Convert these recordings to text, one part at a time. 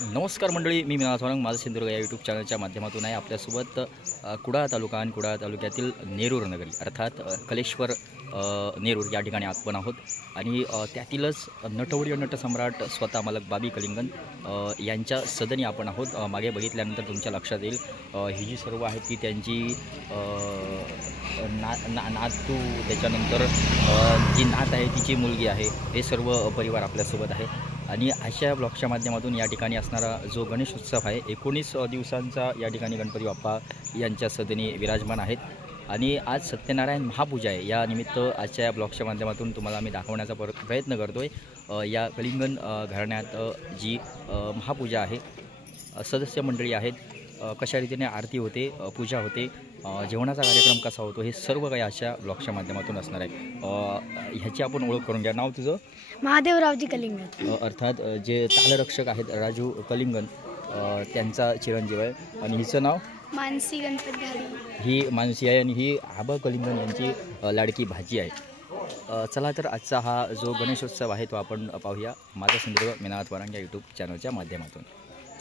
नमस्कार मंडळी, मी मीना सोनंग. माझं सिंधुदुर्ग या यूट्यूब चॅनलच्या माध्यमातून आहे आपल्यासोबत कुडाळ तालुका आणि कुडाळ तालुक्यातील नेरूर नगरी अर्थात कलेश्वर नेरूर या ठिकाणी आपण आहोत. आणि त्यातीलच नटवर्य नटसम्राट स्वतः मालक बाबी कलिंगन यांच्या सदनी आपण आहोत. मागे बघितल्यानंतर तुमच्या लक्षात येईल ही जी सर्व आहेत ती त्यांची नातू, त्याच्यानंतर जी नात आहे तिची मुलगी आहे, हे सर्व परिवार आपल्यासोबत आहे. आणि अशा ब्लॉगच्या माध्यमातून या ठिकाणी असणारा जो गणेश उत्सव आहे 19 दिवसांचा या ठिकाणी गणपती बाप्पा यांच्या सदनी विराजमान आहेत. आणि आज सत्यनारायण महापूजा आहे. या निमित्त आजच्या या ब्लॉगच्या माध्यमातून तुम्हाला आम्ही दाखवण्याचा प्रयत्न करतो आहे. या कलिंगन घराण्यात जी महापूजा आहे, सदस्य मंडळी आहेत, कशा रीतीने आरती होते, पूजा होते, जेवणाचा कार्यक्रम कसा होतो, हे सर्व काही अशा ब्लॉगच्या माध्यमातून असणार आहे. ह्याची आपण ओळख करून घ्या. नाव तुझं? महादेवरावजी कलिंगन. अर्थात जे तालरक्षक आहेत राजू कलिंगन, त्यांचा चिरंजीव आहे. आणि हिचं नाव मानसी गणपत घाडी. ही मानसी आहे आणि ही आबा कलिंगन यांची लाडकी भाजी आहे. चला तर आजचा हा जो गणेशोत्सव आहे तो आपण पाहूया माझा सिंधुदुर्ग मीनाथ वारंग या यूट्यूब चॅनलच्या माध्यमातून.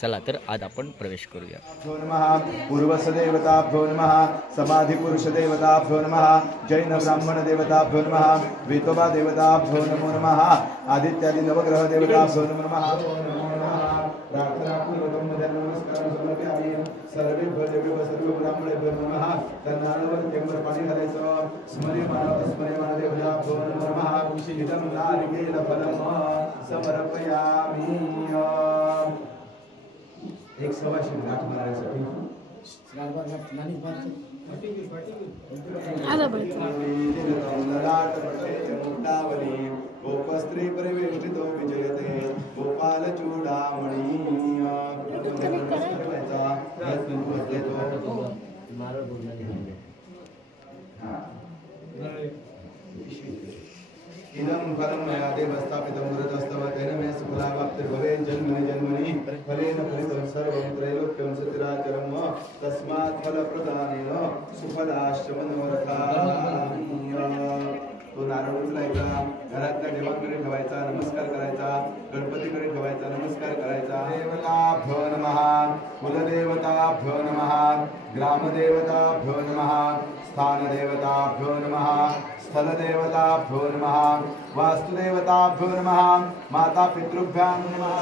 चला तर आज आपण प्रवेश करूया. नमः पूर्वसदेवताभ्यो नमः, समाधिपुरुषदेवताभ्यो नमः, जैन ब्राह्मण देवताभ्यो नमः, वितोबा देवताभ्यो नमो नमः, आदित्यादि नवग्रह देवताभ्यो नमो नमः. प्रार्थनापूर्वकं नमस्कारं समर्पयामि. सर्वेभ्यो देवेभ्यो सर्व ब्राह्मणेभ्यो नमः. तन्नावर टेंबर पाणी घालायचं. स्मरेमान देवताभ्यो नमो नमः. इदं नारिकेलफलं समर्पयामि. एक सवाशी गाठ मारण्यासाठी गोपस्त्री परिवेष्टितो विजयते गोपाल चूडामणी इदं फलं मया देवस्थापितं मुरतस्तव तेन मे सुफलावाप्तिर् भवेत् जन्मनि जन्मनि फलेन फलितं सर्वं त्रैलोक्यं सचराचरं तस्मात् फलप्रदानेन सुफलाश्च मनोरथाः. तो नारळ उचलायचा, घरातल्या देवांकडे ठेवायचा, नमस्कार करायचा, गणपतीकडे ठेवायचा, नमस्कार करायचा. देवताभ्यो नमः, कुलदेवताभ्यो नमः, ग्रामदेवताभ्यो नमः, स्थानदेवताभ्यो नमः, स्थलदेवताभ्यो नमः, वास्तुदेवताभ्यो नमः, माता पितृभ्यां नमः,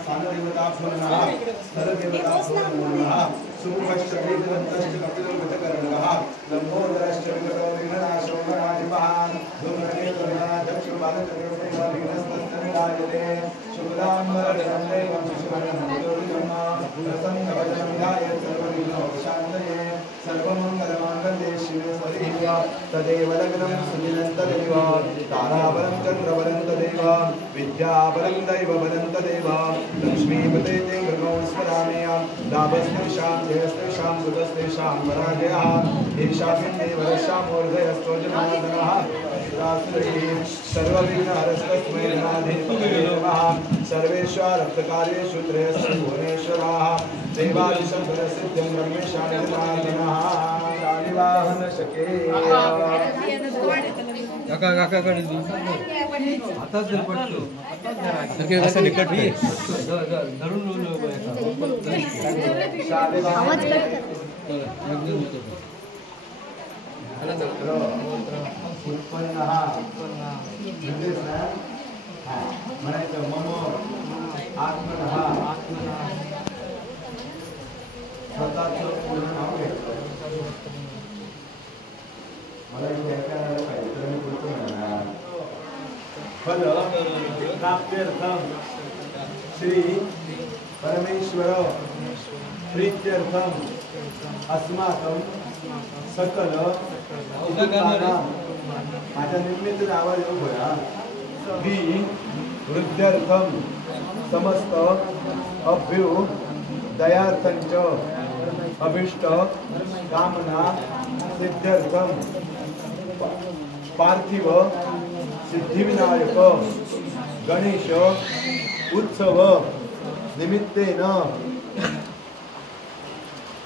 स्थानदेवताभ्यो नमः, स्थलदेवताभ्यो नमः. सुमुखश्च दीर्घदन्तश्च कपिलवृतकर्णकः लम्बोदरश्च विगतो विघ्ननाशो गणाधिपः धूम्रकेतुर्गणः दक्षिणपादचक्रवर्तिः विघ्नस्तस्तनिराजते शुक्लाम्बरधरं देवं शिशुभरणं प्रसन्नवचनं ध्यायेत् सर्वविघ्नोपशान्तये. सर्वमङ्गलमाङ्गल्ये शिवे सर्वैः तदेव लग्नं सुदिनं तदेव ताराबलं चन्द्रबलं तदेव विद्याबलं दैवबलं तदेव लक्ष्मीपते ते मृगौ स्मरामि. लाभस्तेषां जयस्तेषां सुतस्तेषां पराजयः येषामिन्देवरस्यां मूर्धयस्तो जनार्दनः सर्वविघ्नहरस्तस्मै नमः. सर्वेश्वरप्तकार्येषु त्रयस्य भुवनेश्वराः देवादिशंकरसिद्ध्यं ब्रह्मेशां जनार्दनः शालिवाहन शके. काकाकडे आताच जर पडतो असं निकट धरून म्हणायचं मम आत्मनः स्वतःचं पूर्ण नाव घ्यायचं. मला इथे ऐकायला पाहिजे तर मी बोलतो म्हणणार. फल प्राप्त्यर्थम श्री परमेश्वर प्रीत्यर्थम अस्माकं सकल माझ्या निमित्त आवाज येऊ होया. वि वृद्ध्यर्थम समस्त अभ्यु दयार्थंच अभिष्ट कामना सिद्ध्यर्थम पार्थिव सिद्धिविनायक गणेश उत्सव निमित्तेन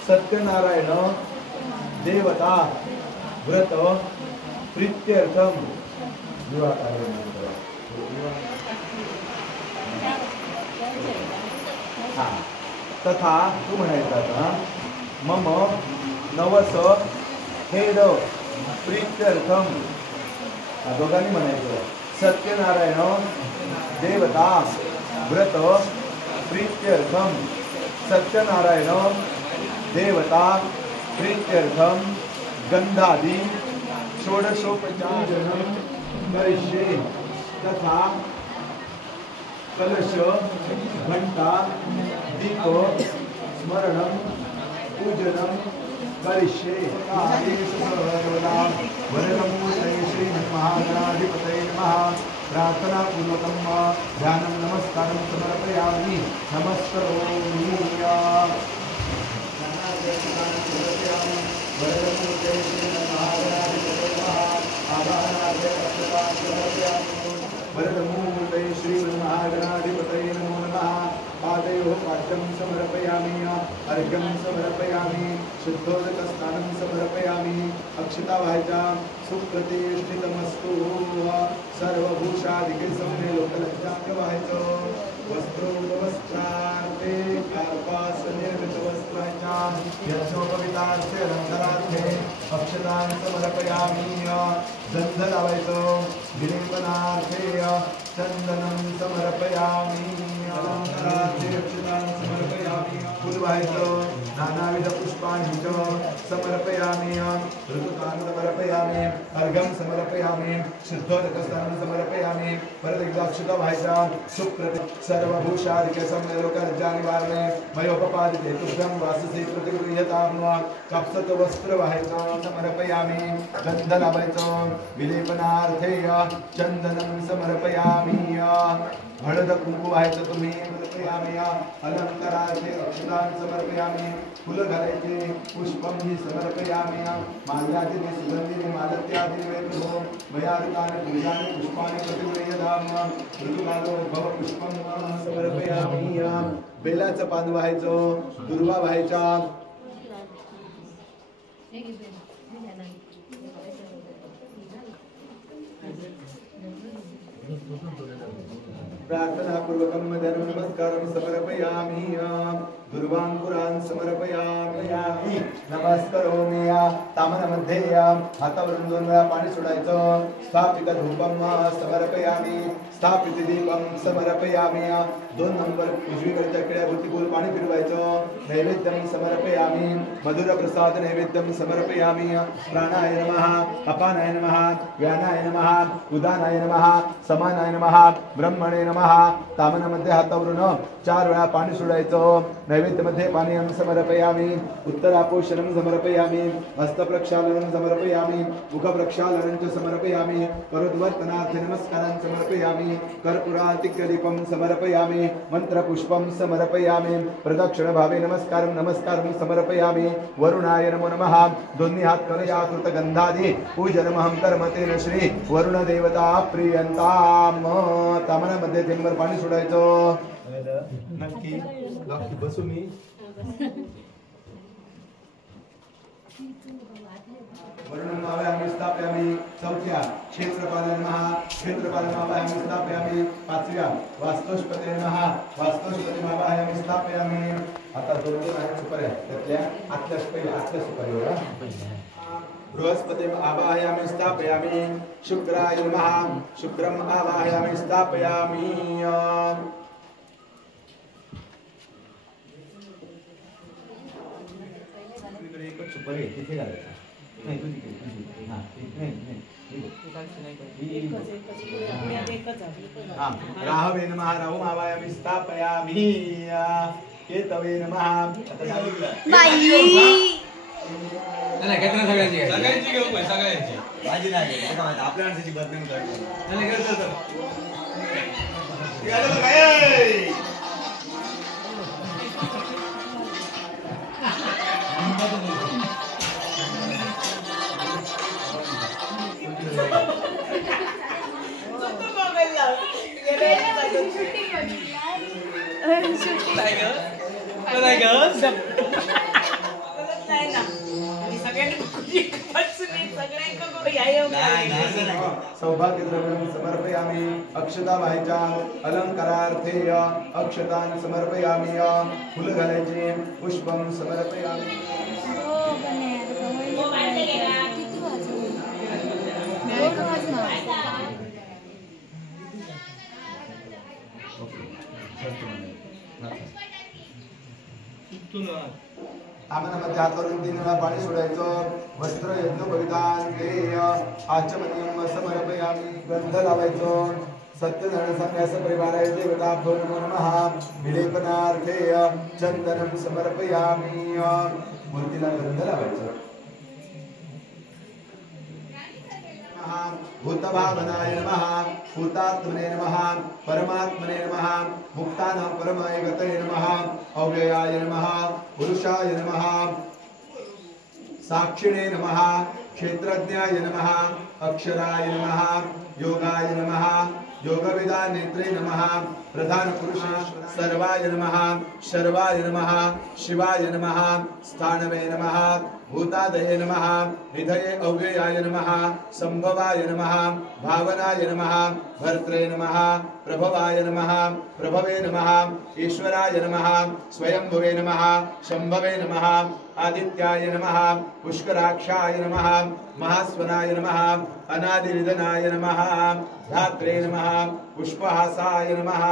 सत्यनारायण देवता व्रत प्रीत्यर्थम हा तथा तू म्हणायचं आता मम नवस हेद प्रीत्यर्थम दोघांनी म्हणायचं सत्यनारायण देवता व्रत प्रीत्यर्थम सत्यनारायण देवता प्रीत्यर्थम गंधादि षोडशोपचारणं करिष्ये तथा कलश घंटा दीप स्मरणं पूजनं करिष्ये वरदमूर्तये श्रीमन्महागणाधिपतये नमः प्रार्थनापूर्वकं ध्यानं नमस्कारं समर्पयामि नमस्करोमि वरदमूर्तये श्रीमन्महागणाधिपतये नमः आवाहनार्थे अक्षतां समर्पयामि वरदमूर्तये श्रीमन्महागणाधिपतये नमो नमः पादयोः पाद्यं समर्पयामि अर्घ्यं समर्पयामि शुद्धोदकस्नानं समर्पयामि अक्षतावाहितां सुप्रतिष्ठितमस्तु सर्वभूषादिके सम्ये लोकलज्जां वाहितं वस्त्रोपवस्त्रार्थे कार्पासनिर्मितवस्त्राणां यज्ञोपवितार्थे अलङ्कारार्थे अक्षतां समर्पयामि गन्ध लावायचं विलेपनार्थे चन्दनं समर्पयामि अलङ्कारार्थे अक्षतां समर्पयामि फूल वाहायचं नानाविध पुष्पाणि च समर्पयामि ऋतुकान् समर्पयामि अर्घ्यं समर्पयामि शुद्धोदकस्नानं समर्पयामि परत एकदा अक्षता वाहायचा सुप्रति सर्वभूषादिके सम्मेलोकरज्जानिवारणे मयोपपादिते तुभ्यं वाससे प्रतिगृह्यतां कापसत वस्त्र वाहायचं समर्पयामि गन्ध लावायचं विलेपनार्थे चन्दनं समर्पयामि हळद कुंकू व्हायचं तुम्ही समर्पयामि अलंकारार्थे अक्षतां समर्पयामि फुल घालायचे पुष्पं समर्पयामि माल्यादिनी सुगंधिनी मालत्यादिनी वेदो मयारुतानि पूजानि पुष्पाणि प्रतिगृह्यतां ऋतुकालो भव पुष्पं समर्पयामि बेलाचं पान व्हायचं दुर्वा व्हायचा प्रार्थनापूर्वकं नमस्कारं समर्पयामि दुर्वांकुरान् समर्पयामि नमस्करोमि तामनामध्ये हातावरून 2 वेळा पाणी सोडायचं स्थापित धूपं समर्पयामि स्थापित दीपं समर्पयामि 2 नंबर उजवीकडच्या किड्याभोवती गोल पाणी फिरवायचं नैवेद्यं समर्पयामि मधुर प्रसाद नैवेद्यं समर्पयामि प्राणाय नमः अपानाय नमः व्यानाय नमः उदानाय नमः समानाय नमः ब्रह्मणे नमः तामनामध्ये हातावरून 4 वेळा पाणी सोडायचं नैवेद्यमध्ये पानीयं समर्पयामि उत्तरापोषणं समर्पयामि हस्तप्रक्षालनं समर्पयामि मुखप्रक्षालनं च समर्पयामि करोद्वर्तनार्थे नमस्कारं समर्पयामि कर्पूरातिक्यदीपं समर्पयामि मंत्रपुष्पं समर्पयामि प्रदक्षिणभावे नमस्कारं समर्पयामि वरुणाय नमो नमः दोन्ही हात करया कृतगंधादि पूजनमहं कर्मतेन श्री वरुण देवता प्रियंताम तामनामध्ये थेंबर पाणी सोडायचं नक्की बसू मी वरुणमावयामि स्थापयामि चौथ्या क्षेत्रपाल नमः क्षेत्रपाल मावयामि स्थापयामि पाचव्या वास्तुस्पते नमः वास्तुस्पते मावयामि स्थापयामि आता 2 आहेत सुपाऱ्या त्यातल्या आतल्या सुपारीवर बृहस्पतिम् आवाहयामि स्थापयामि शुक्राय नमः शुक्रम् आवाहयामि स्थापयामि एकच सुपारी तिथे घालायचं नाही तुझी हां राहवे नमः राहू आवाहयामि स्थापयामि केतवे नमः नाही घेत ना सगळ्यांची घेऊ पण सगळ्यांची माझी नाही घेत का माहिती आपल्या माणसाची बदनामी काढली नाही करतो सौभाग्यद्रव्यं समर्पयामि अक्षता व्हायच्या अलंकारार्थे अक्षतान समर्पयामि फुल घालायचे पुष्पम समर्पयामि आमनामध्ये हात करून 3 वेळा पाणी सोडायचं वस्त्र यज्ञ परिधान देय आचमनीयम समर्पयामि गंध लावायचं सत्यनारायण संन्यास परिवाराय देवता भो नमः विलेपनार्थे चंदनम समर्पयामि मूर्तीला गंध लावायचं भूतभावनाय नमः भूतात्मने नमः परमात्मने नमः मुक्तानां परमैकतये नमः अव्ययाय नमः पुरुषाय नमः साक्षिणे नमः क्षेत्रज्ञाय नमः अक्षराय नमः योगाय नमः योगविदा नेत्रे नमः प्रधान पुरुष सर्वाय नमः शर्वाय नमः शिवाय नमः स्थानवे नमः भूतादये नमः निधये अव्ययाय नमः संभवाय नमः भावनाय नमः भर्त्रे नमः प्रभवाय नमः प्रभवे नमः ईश्वराय नमः स्वयंभुवे नमः शंभवे नमः आदित्याय नमः पुष्कराक्षाय नमः महास्वनाय नमः अनादिनिधनाय नमः धात्रे नमः पुष्पहासाय नमः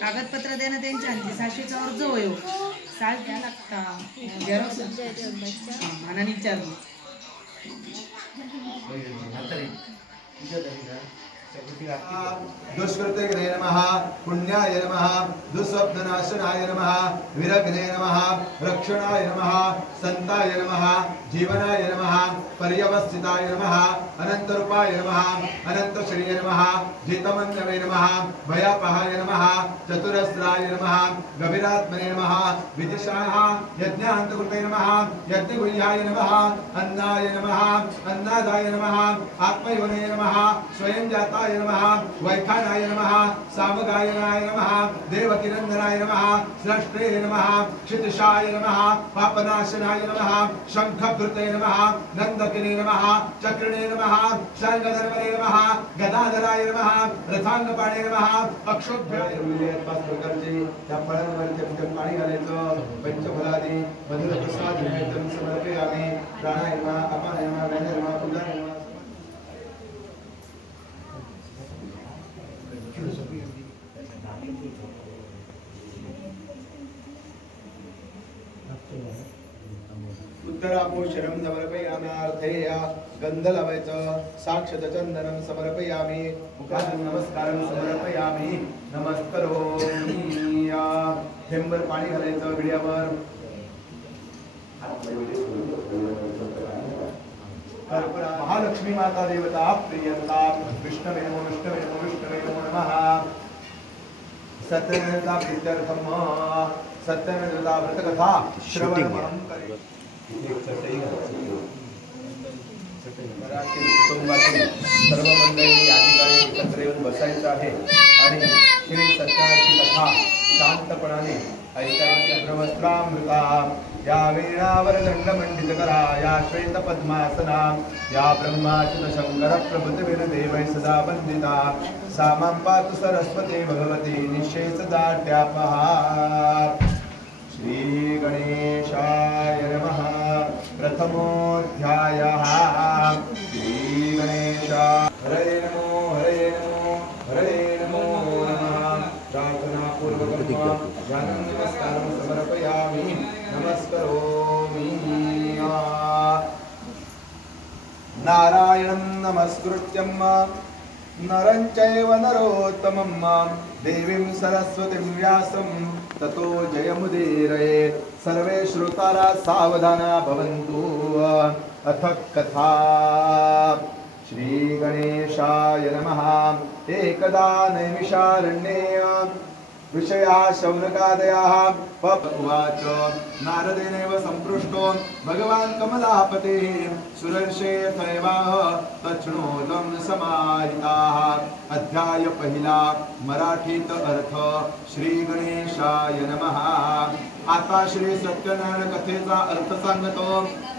कागदपत्र देणं त्यांच्या साक्षीचा अर्ज होयो साल द्या लागता झेरॉक्स आणि विचार दुष्कृते नमः पुण्याय नमः दुःस्वप्ननाशनाय नमः विरग्ने नमः रक्षणाय नमः संताय नमः जीवनाय नमः पर्यवस्थिताय नमः अनंतरूपाय नमः अनंतश्रिये नमः जितमन्यवे नमः भयापहाय नमः चतुरस्राय नमः गभीरात्मने नमः विदिशाः यज्ञान्तकृते नमः यज्ञगुह्याय नमः अन्नाय नमः अन्नादाय नमः आत्मयोने नमः स्वयं जाताय नमः वैखानाय नमः सामगायनाय नमः देवकीनंदनाय नमः स्रष्टे नमः क्षितिशाय नमः पापनाशनाय नमः शंखभृते नमः नंदकिने नमः चक्रिणे नमः शार्ङ्गधर्मणे नमः गदाधराय नमः रथांगपाणे नमः अक्षोभ्याय पाच प्रकारचे त्या फळांवरती पाणी घालायचं पंचफलादी मधुर प्रसाद नैवेद्यम समर्पयामि प्राणायाम अपानायाम व्यायाम उदानायाम उत्तरापोषणं समर्पयामि अर्थेय गंध लावायचं साक्षत चंदनं समर्पयामि मुखानं नमस्कारं समर्पयामि नमस्करोमि थेंबर पाणी घालायचं विड्यावर कर्पूरा महालक्ष्मी माता देवता प्रियंता विष्णवे नमो विष्णवे नमो विष्णवे नमो नमः सत्यमेवता प्रीत्यर्थम सत्यमेवता व्रतकथा श्रवणं करेल कुटुंबातील सर्व मंडळी या ठिकाणी एकत्र येऊन बसायचं आहे आणि श्री सत्यनारायणाची कथा शांतपणाने ऐकायची ब्रह्मस्त्रामृता या वीणावर दंडमंडित करा या श्वेत पद्मासना या ब्रह्माच्युत शंकर प्रभुतवीर देवै सदा वंदिता सा मां पातु सरस्वती भगवती निश्चेच दाट्यापहा श्री गणेशाय नमः प्रथमोऽध्यायः श्री गणेशाय हरे नमो हरे नमो हरे नमो नमः प्रार्थना पूर्वकं ध्यानं नमस्कारं समर्पयामि नमस्करोमि नारायणं नमस्कृत्यं नरं चैव नरोत्तमं देवीं सरस्वतीं व्यासं ततो जयमुदीरये सर्वे श्रोतारा सावधाना भवन्तु अथ कथा श्री गणेशाय नमः एकदा नैमिषारण्ये विषया शौनकादयाः पवाच नारदेनैव सम्पृष्टो भगवान् कमलापतेः सुरर्षे तैवाह तच्छृणोतं समाहिताः। अध्याय पहिला मराठीत अर्थ श्री गणेशाय नमः। आता श्री सत्यनारायण कथेचा अर्थ सांगतो।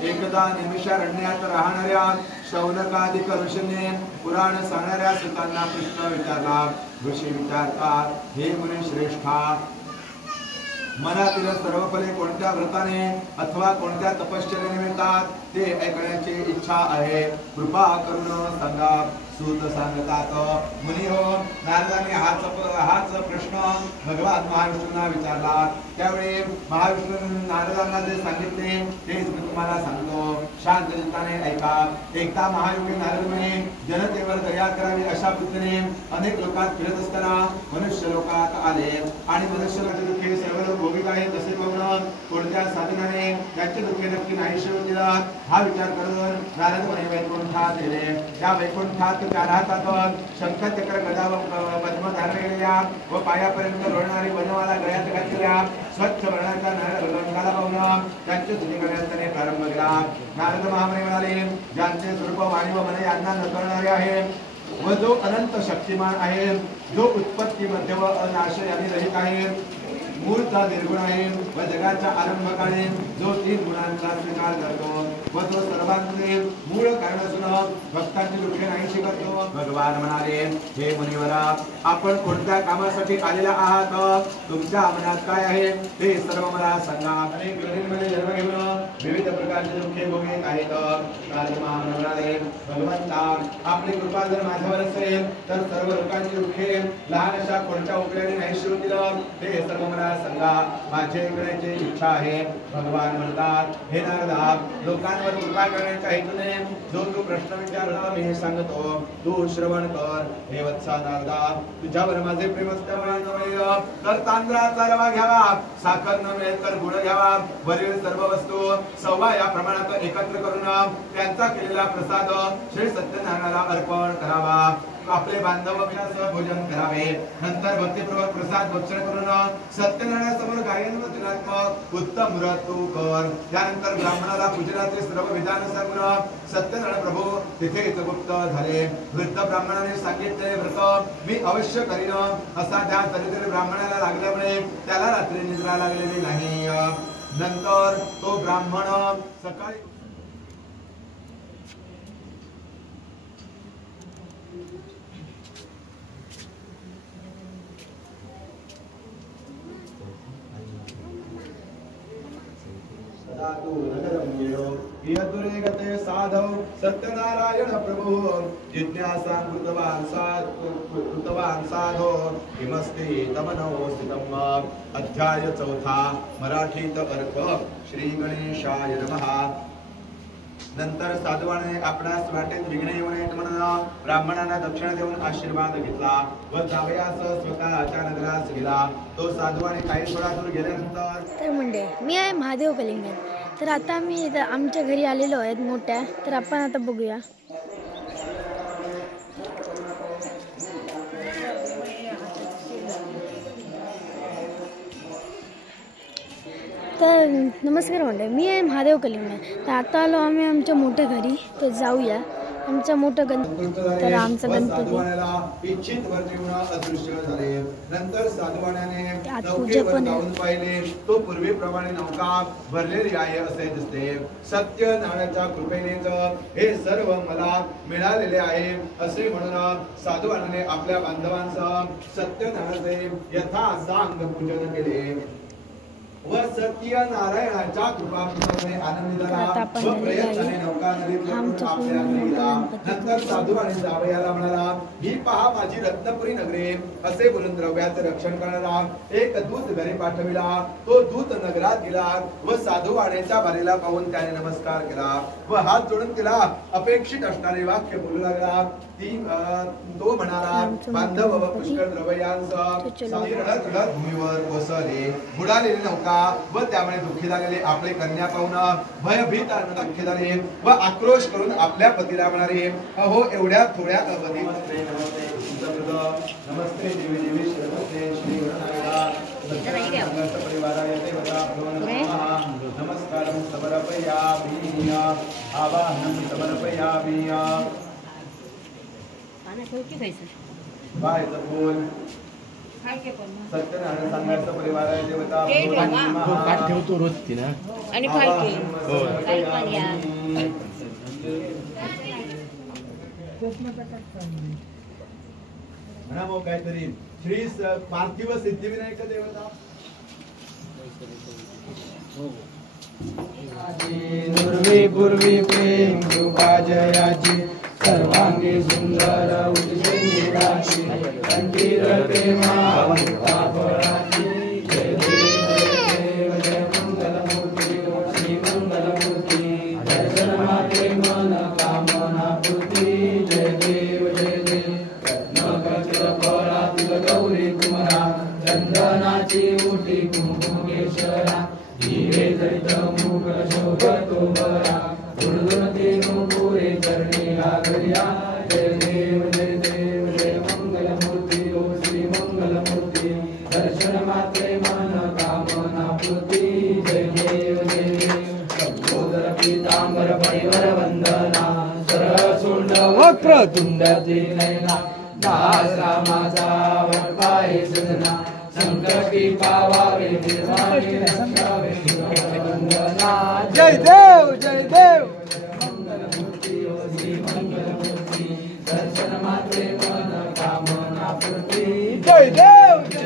एकदा निमिषारण्यात राहणाऱ्या शौनकादिक ऋषीने पुराण सांगणाऱ्या सुतांना प्रश्न विचारला। ऋषी विचारतात, हे मुनी श्रेष्ठा, मनातील सर्व फले कोणत्या व्रताने अथवा कोणत्या तपश्चर्येनिमित्तात ते ऐकण्याची इच्छा आहे, कृपा करून सांगा। सूत सांगतात, मुनी हो, नारदाने हाच प्रश्न भगवान महाविष्णूंना विचारला। त्यावेळी महाविष्णू नारदांना जे सांगितले तेच मी तुम्हाला सांगतो, शांत चित्ताने ऐका। एकदा महायोगी नारद मुनी जनतेवर दया करावी अशा वृत्तीने अनेक लोकात फिरत असताना मनुष्य लोकात आले आणि मनुष्य लोकांचे दुःखे सर्व लोक भोगीत आहेत असे पाहून कोणत्या साधनाने त्यांचे दुःखे नक्की नाहीसे होतील हा विचार करून नारद मुनी वैकुंठात गेले। त्या वैकुंठात चार हातात शंखचक्र गदा व पद्म धारण केलेल्या व पायापर्यंत लोळणारी वनमाला गळ्यात घातलेल्या स्वच्छ वर्णाच्या रंगाला पाहून त्यांची स्तुती करण्यास त्याने प्रारंभ केला। नारद महामुनी म्हणाले, ज्यांचे स्वरूप वाणी व मन यांना न करणारे आहे व जो अनंत शक्तिमान आहे, जो उत्पत्ती मध्य व अनाश यांनी रहित आहे, मूळचा निर्गुण आहे व जगाच्या आरंभकाळी जो 3 गुणांचा स्वीकार करतो व तो सर्वांचे मूळ कारण असून भक्तांची दुःखे नाहीशी करतो। भगवान म्हणाले, हे मुनिवरा, आपण कोणत्या कामासाठी आलेला आहात, तुमच्या मनात काय आहे ते सर्व मला सांगा। अनेक योनींमध्ये जन्म घेऊन विविध प्रकारचे दुःखे भोगीत आहेत। नारद महामुनी म्हणाले, भगवंता, आपली कृपा जर माझ्यावर असेल तर सर्व लोकांची दुःखे लहान अशा कोणत्या उकळ्याने नाहीशी होतील ते सर्व मला सांगा, माझे ऐकण्याची इच्छा आहे। भगवान म्हणतात, हे नारदा, लोकांवर कृपा करण्याच्या हेतूने जो तू प्रश्न विचारला मी हे सांगतो, तू श्रवण कर। हे वत्सा नारदा, तुझ्यावर माझे प्रेम असल्यामुळे तर तांदळाचा रवा घ्यावा, साखर न मिळेल तर गुळ घ्यावा, वरील सर्व वस्तू 1.25 या प्रमाणात एकत्र करून त्यांचा केलेला प्रसाद श्री सत्यनारायणाला अर्पण करावा। आपले बांधव विनासह भोजन करावे। नंतर भक्तिपूर्वक प्रसाद भक्षण करून सत्यनारायणासमोर गायन व तुनात्मक उत्तम व्रत तू कर। त्यानंतर ब्राह्मणाला पूजनाचे सर्व विधान सांगून सत्यनारायण प्रभू तिथेच गुप्त झाले। वृद्ध ब्राह्मणाने सांगितलेले व्रत मी अवश्य करीन असा त्या तरी ब्राह्मणाला लागल्यामुळे त्याला रात्री निद्रा लागलेली नाही। नंतर तो ब्राह्मण सकाळी गते साधव सत्यनारायण प्रभु जिज्ञासा कृतवान साधो किमस्ति तमनो स्थितम्। अध्याय 4 मराठीत अर्थ श्री गणेशाय नमः। नंतर साधवाने आपणास वाटेत विघ्न येऊ नयेत म्हणून ब्राह्मणांना दक्षिणा देऊन आशीर्वाद घेतला व जावयास स्वतःच्या नगरास गेला। तो साधवाने काही थोडा दूर गेल्यानंतर तर म्हणजे मी आहे महादेव कलिंगण। तर आता आम्ही इथं आमच्या घरी आलेलो आहेत मोठ्या, तर आपण आता बघूया। तर नमस्कार मंडळी, मी आहे महादेव कलिंगण। तर आता आलो आम्ही आमच्या मोठ्या घरी, तर जाऊया आमचा मोठा गणपती। तर आमचा गणपती इच्छित वर जीवन अदृश्य झाले। नंतर साधवाने पूजा पण जाऊन पाहिले, तो पूर्वीप्रमाणे नौका भरलेली आहे असे दिसते। सत्यनारायणाच्या कृपेनेच हे सर्व मला मिळालेले आहे असे म्हणून साधवाने आपल्या बांधवांसह सत्यनारायणाचे यथासांग पूजन केले व सत्यनारायणाच्या कृपाप्रसादाने आनंदी झाला व प्रयत्नाने नौका नदीत आपल्या घरी गेला। नंतर साधू आणि जावयाला म्हणाला, ही पहा माझी रत्नपुरी नगरी। असे बोलून द्रव्याचे रक्षण करणारा एक दूत घरी पाठविला। तो दूत नगरात गेला व साधुवाणीच्या बारीला पाहून त्याने नमस्कार केला व हात जोडून तिला अपेक्षित असणारे वाक्य बोलू लागला। तो म्हणाला, बांधव व पुष्कळ द्रव्यांसह रडत भूमीवर कोसळले। बुडालेली नौका व त्यामुळे दुःखी झालेले आपले कन्या पाहून भयभीत दुःखी झाले व आक्रोश करून आपल्या पतीला म्हणाले, अहो एवढ्या थोड्या अवधीत नमस्ते देवी देवी नमस्ते श्री गणनाथ परिवाराय देवता भ्यो नमः नमस्कारं समर्पयामि आवाहनं समर्पयामि बाहेरचं बोल सत्यनारायण सांगायचं परिवाराय देवता भ्यो नमः ठेवतो रोज ती ना आणि म्हणा मग काहीतरी श्री पार्थिव सिद्धिविनायक देवता पूर्वी पूर्वी प्रेम कृपा जयाची सर्वांगी सुंदर उजळे निराशी कंठीर प्रेमा फळाची जय देव जय मंगलमूर्ती श्री मंगलमूर्ती दर्शन मात्रे मन कामना पूर्ती जय देव रत्नगचिर गौरी कुमरा चंदनाची उठी कुंकुमेश्वरा दिवे जैत मुगल शोभतो बरा उर्दुनती नुपुरे चरणी लागल्या जय देव जय मंगलमूर्ती ओ श्री मंगलमूर्ती दर्शन मात्रे मन कामना पूर्ती जय देव संबोधर पीतांबर परिवर वंदना सरसुंड वक्र तुंडती नयना दास रामाचा वटपाय सदना संकटी पावावे निर्वाणी संगावे वंदना जय देव मंगलमूर्ती ओ श्री मंगलमूर्ती दर्शन मात्रे मन कामना पूर्ती जय देव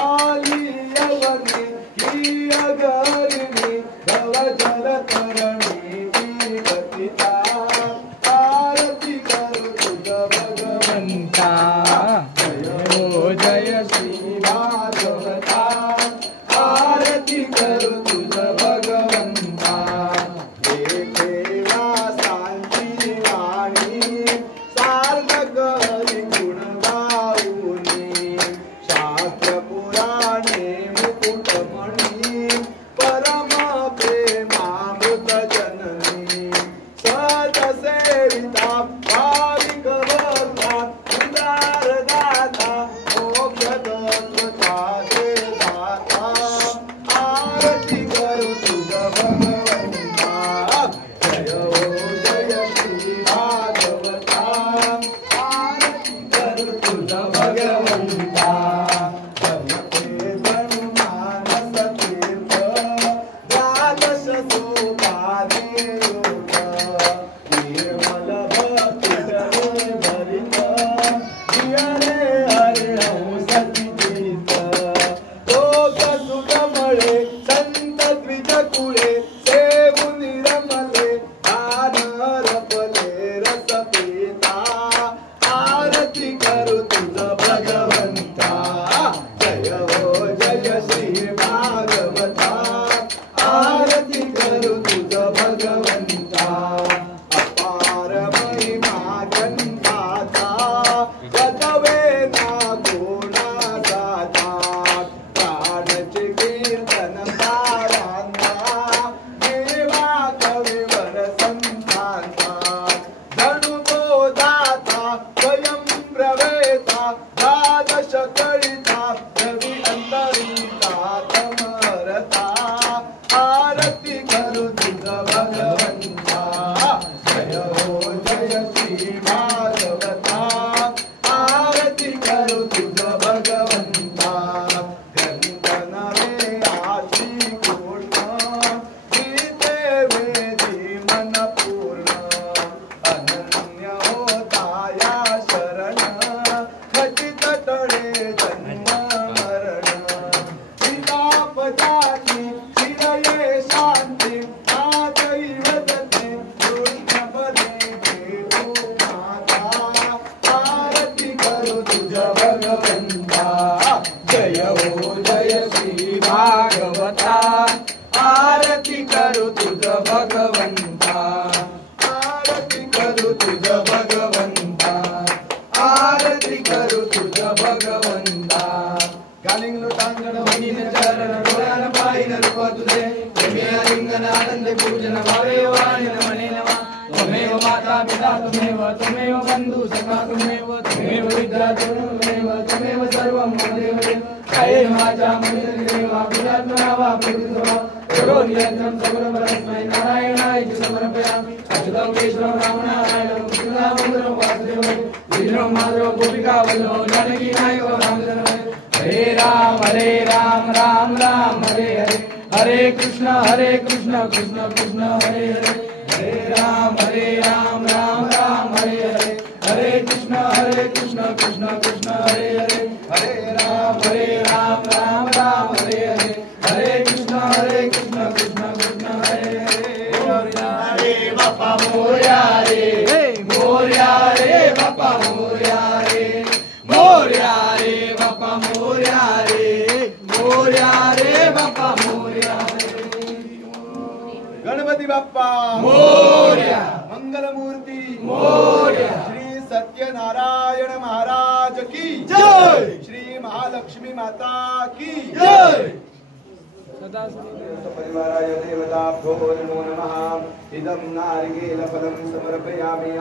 आली अवनी ही अगरणी गणपती बाप्पा मोरया, मंगलमूर्ती मोरया, श्री सत्यनारायण महाराज की जय, श्री महालक्ष्मी माता की जय। परिवाराय देवताभ्यो नमो नमः। इदं नारिकेलफलं समर्पयामि।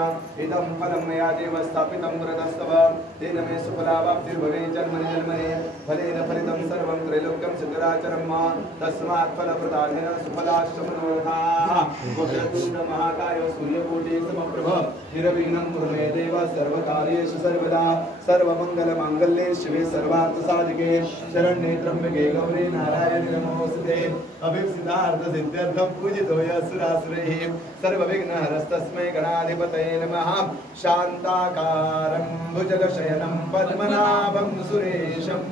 इदं फलं मया देव स्थापितं वरदस्तव तेन मे सुफलावाप्तिर्भवे जन्मनि जन्मनि फलेन फलितं सर्वं त्रैलोक्यं चराचरं तस्मात् फलप्रदानेन सुफलाश्चमनोरथाः। वक्रतुण्ड महाकाय सूर्यकोटि समप्रभ निर्विघ्नं कुरु मे देव सर्वकार्येषु सर्वदा सर्वमङ्गलमाङ्गल्ये शिवे सर्वार्थसाधिके शरण्ये त्र्यम्बके गौरी नारायणि नमोस्तुते। अभिसिद्धार्थ सिद्ध्यर्थं पूजितो यस्सुरासुरैः सर्वविघ्नहरस्तस्मै गणाधिपतये नमः। शान्ताकारं भुजगशयनं पद्मनाभं सुरेशं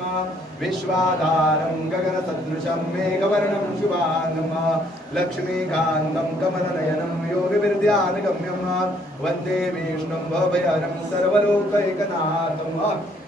विश्वाधारं गगनसदृशं मेघवर्णं शुभांगं लक्ष्मीकान्तं कमलनयनं योगिविद्यानुगम्यं वन्दे विष्णुं भवभयहरं सर्वलोकैकनाथं।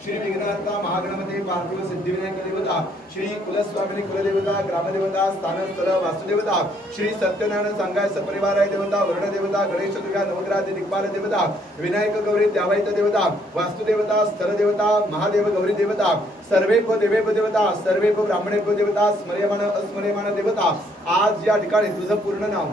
श्री विघ्नहर्ता महागणपती पार्थिव सिद्धिविनायक देवता, श्री कुलस्वामिनी कुलदेवता, ग्रामदेवता, स्थानस्थळ वास्तुदेवता, श्री सत्यनारायण संघाय सपरिवाराय देवता, वर्ण देवता, गणेश दुर्गा नवग्रहादी दिग्पाल देवता, विनायक गौरी त्यावैत देवता, वास्तुदेवता, स्थल देवता, महादेव गौरी देवता, सर्वेप देवेप देवता, सर्वेप ब्राह्मणेप देवता, स्मर्यमाण अस्मर्यमाण देवता। आज या ठिकाणी तुझं पूर्ण नाव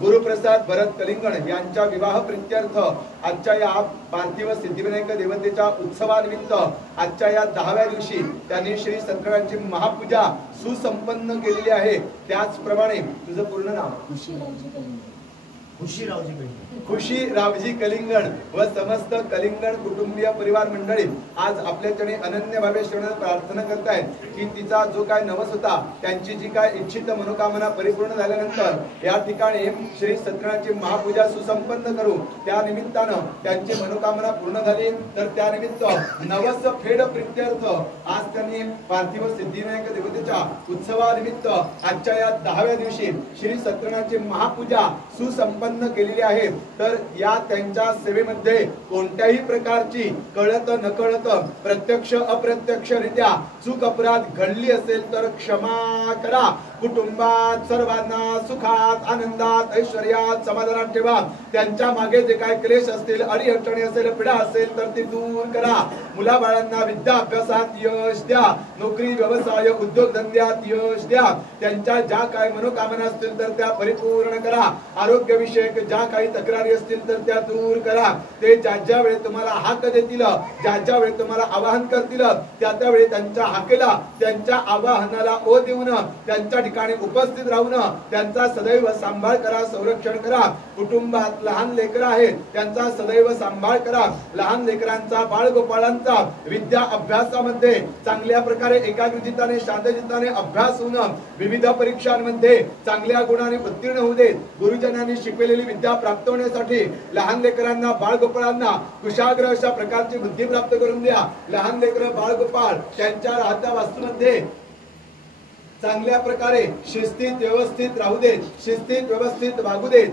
गुरुप्रसाद भरत कलिंगण यांच्या विवाह प्रित्यर्थ आजच्या या पार्थिव सिद्धिविनायक देवतेच्या उत्सवानिमित्त आजच्या या 10व्या दिवशी त्यांनी श्री सत्यनारायणची महापूजा सुसंपन्न केलेली आहे। त्याचप्रमाणे तुझं पूर्ण नाव खुशी रावजी कलिंगण व समस्त कलिंगण कुटुंबीय परिवार मंडळी आज आपल्याकडे अनन्य भावे शरण प्रार्थना करतायत की तिचा जो काय नवस होता त्यांची जी काय इच्छित मनोकामना परिपूर्ण झाल्यानंतर या ठिकाणी श्री सत्यनारायणाची महापूजा सुसंपन्न करू. त्या निमित्तानं त्यांची मनोकामना पूर्ण झाली तर त्या निमित्त नवस फेड प्रित्यर्थ आज त्यांनी पार्थिव सिद्धिविनायक देवतेच्या उत्सवानिमित्त आजच्या या 10व्या दिवशी श्री सत्यनारायणाची महापूजा सुसंपन्न केलेली आहे. तर या त्यांच्या सेवेमध्ये कोणत्याही प्रकारची कळत नकळत प्रत्यक्ष अप्रत्यक्षरित्या चूक अपराध घडली असेल तर क्षमा करा. कुटुंबात सर्वांना सुखात आनंदात ऐश्वर्यात समाधानात ठेवा. त्यांच्या मागे जे काय क्लेश असतील अडीअडचणी असेल पीडा असेल तर ती दूर करा. मुलाबाळांना विद्या अभ्यासात यश द्या. नोकरी व्यवसाय उद्योगधंद्यात यश द्या. त्यांच्या ज्या काही मनोकामना असतील तर त्या परिपूर्ण करा. आरोग्य विषयक ज्या काही तक्रारी असतील तर त्या दूर करा. ते ज्या वेळी तुम्हाला हाक देतील ज्या वेळी तुम्हाला आवाहन करतील त्या वेळी त्यांच्या हाकेला त्यांच्या आवाहनाला ओ देऊन त्यांच्या ठिकाणी उपस्थित राहून त्यांचा सदैव सांभाळ करा संरक्षण करा. कुटुंबात लहान लेकरं आहेत त्यांचा सदैव सांभाळ करा. लहान लेकरांचा बाळगोपाळांचा विद्या अभ्यासामध्ये चांगल्या प्रकारे एकाग्रचित्ताने शांतचित्ताने अभ्यास होऊन विविध परीक्षांमध्ये चांगल्या गुणाने उत्तीर्ण होऊ देत. गुरुजनांनी शिकवलेली विद्या प्राप्त होण्यासाठी लहान लेकरांना बाळगोपाळांना कुशाग्र अशा प्रकारची बुद्धी प्राप्त करून द्या. लहान लेकर बाळगोपाळ त्यांच्या राहत्या वास्तूमध्ये चांगल्या प्रकारे शिस्तीत व्यवस्थित राहू देत. शिस्तीत व्यवस्थित वागू देत.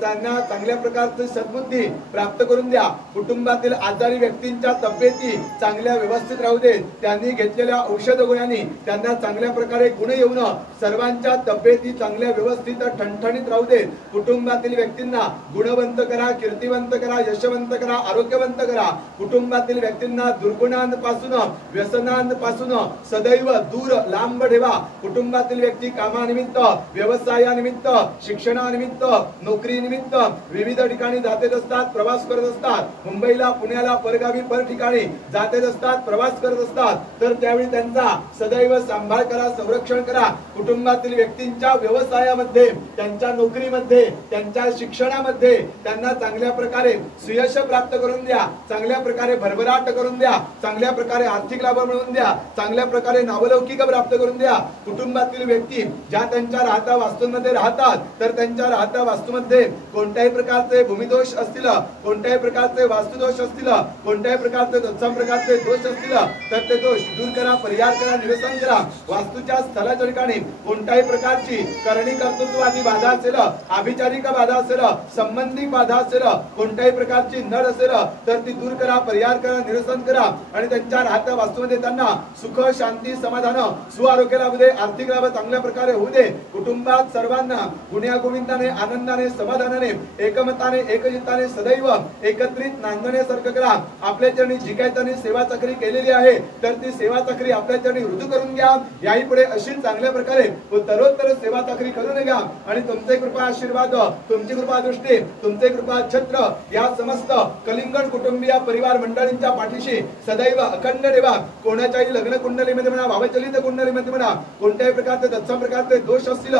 त्यांना चांगल्या प्रकारची सद्बुद्धी प्राप्त करून द्या. कुटुंबातील आजारी व्यक्तींच्या तब्येती चांगल्या व्यवस्थित राहू देत. त्यांनी घेतलेल्या औषध गोळ्यांनी त्यांना चांगल्या प्रकारे गुण येऊन सर्वांच्या तब्येती चांगल्या व्यवस्थित ठणठणीत राहू देत. कुटुंबातील व्यक्तींना गुणवंत करा कीर्तिवंत करा यशवंत करा आरोग्यवंत करा. कुटुंबातील व्यक्तींना दुर्गुणांपासून व्यसनांपासून सदैव दूर लांब ठेवा. कुटुंबातील व्यक्ती कामानिमित्त व्यवसायानिमित्त शिक्षणानिमित्त नोकरी निमित्त विविध ठिकाणी जात असतात प्रवास करत असतात. मुंबईला पुण्याला परगावी पर ठिकाणी जात असतात प्रवास करत असतात. तर त्यावेळी त्यांचा सदैव सांभाळ करा संरक्षण करा. कुटुंबातील व्यक्तींच्या व्यवसायामध्ये त्यांच्या नोकरीमध्ये त्यांच्या शिक्षणामध्ये त्यांना चांगल्या प्रकारे सुयश प्राप्त करून द्या. चांगल्या प्रकारे भरभराट करून द्या. चांगल्या प्रकारे आर्थिक लाभ मिळवून द्या. चांगल्या प्रकारे नावलौकिक प्राप्त करून द्या. कुटुंबातील व्यक्ती ज्या त्यांच्या राहत्या वास्तूंमध्ये राहतात तर त्यांच्या राहत्या वास्तूमध्ये कोणत्याही प्रकारचे भूमिदोष असतील कोणत्याही प्रकारचे वास्तुदोष असतील कोणत्याही प्रकारचे तत्सम प्रकारचे दोष असतील तर ते दोष दूर करा परिहार करा निरसन करा. वास्तूच्या स्थळाच्या ठिकाणी कोणत्याही प्रकारची करणी कर्तृत्वादी बाधा असेल आभिचारिक बाधा असेल संबंधिक बाधा असेल कोणत्याही प्रकारची नड असेल तर ती दूर करा परिहार करा निरसन करा. आणि त्यांच्या राहत्या वास्तूमध्ये त्यांना सुख शांती समाधान सुआरोग्य लाभू दे. आर्थिक लाभ चांगल्या प्रकारे होऊ दे. कुटुंबात सर्वांना गुण्या गोविंदाने आनंदाने समाधानाने एकमताने एकचित्ताने सदैव एकत्रित नांदण्यासारखं करा. आपल्या चरणी जी काही त्यांनी सेवा चाकरी केलेली आहे तर ती सेवा चाकरी आपल्या चरणी रुजू करून घ्या. याही पुढे अशी चांगल्या प्रकारे उत्तरोत्तर सेवा चाकरी करून घ्या. आणि तुमचे कृपा आशीर्वाद तुमची कृपा दृष्टी तुमचे कृपा छत्र या समस्त कलिंगण कुटुंबीय परिवार मंडळींच्या पाठीशी सदैव अखंड ठेवा. कोणाच्याही लग्न कुंडलीमध्ये म्हणा भावचलित कुंडलीमध्ये म्हणा कोणत्याही प्रकारचे तत्सम प्रकारचे दोष असतील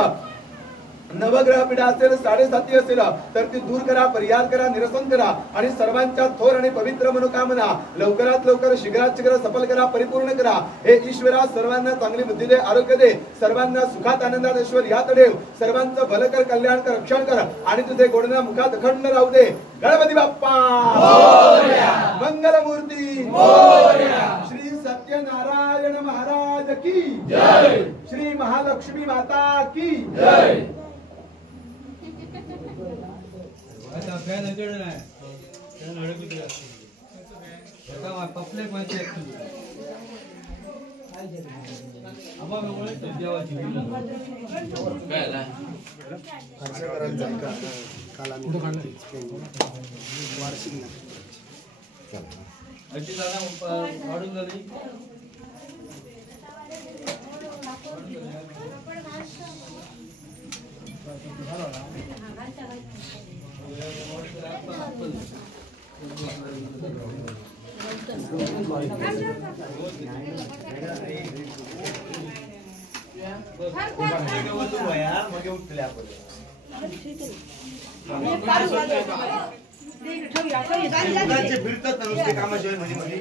नवग्रह पीडा असेल 7.5 असेल तर ती दूर करा परिहार करा निरसन करा. आणि सर्वांच्या थोर आणि पवित्र मनोकामना लवकरात लवकर शीघ्रात शीघ्र सफल करा परिपूर्ण करा. हे ईश्वरा सर्वांना चांगली बुद्धी दे आरोग्य दे. सर्वांना सुखात आनंदात ऐश्वर्यात ठेव. सर्वांचं भलं कर कल्याण कर रक्षण कर. आणि तुझे गोडना मुखात अखंड राहू दे. गणपती बाप्पा मंगलमूर्ती श्री सत्यनारायण महाराज की जय. श्री महालक्ष्मी माता की जय. वाढून झाली मग उठले आपण मुलांचे फिरतात ना नुसते कामाशिवाय मध्ये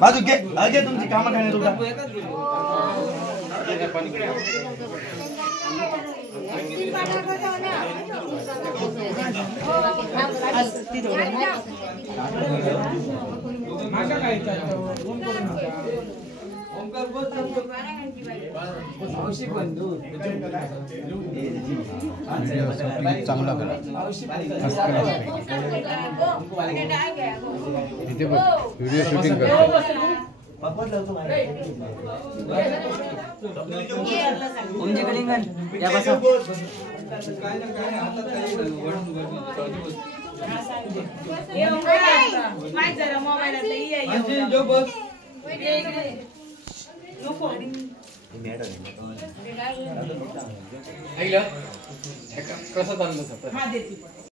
बाजू घे घे तुमची कामं काय तुला चांगला करा व्हिडिओ शूटिंग करा कसं चाललं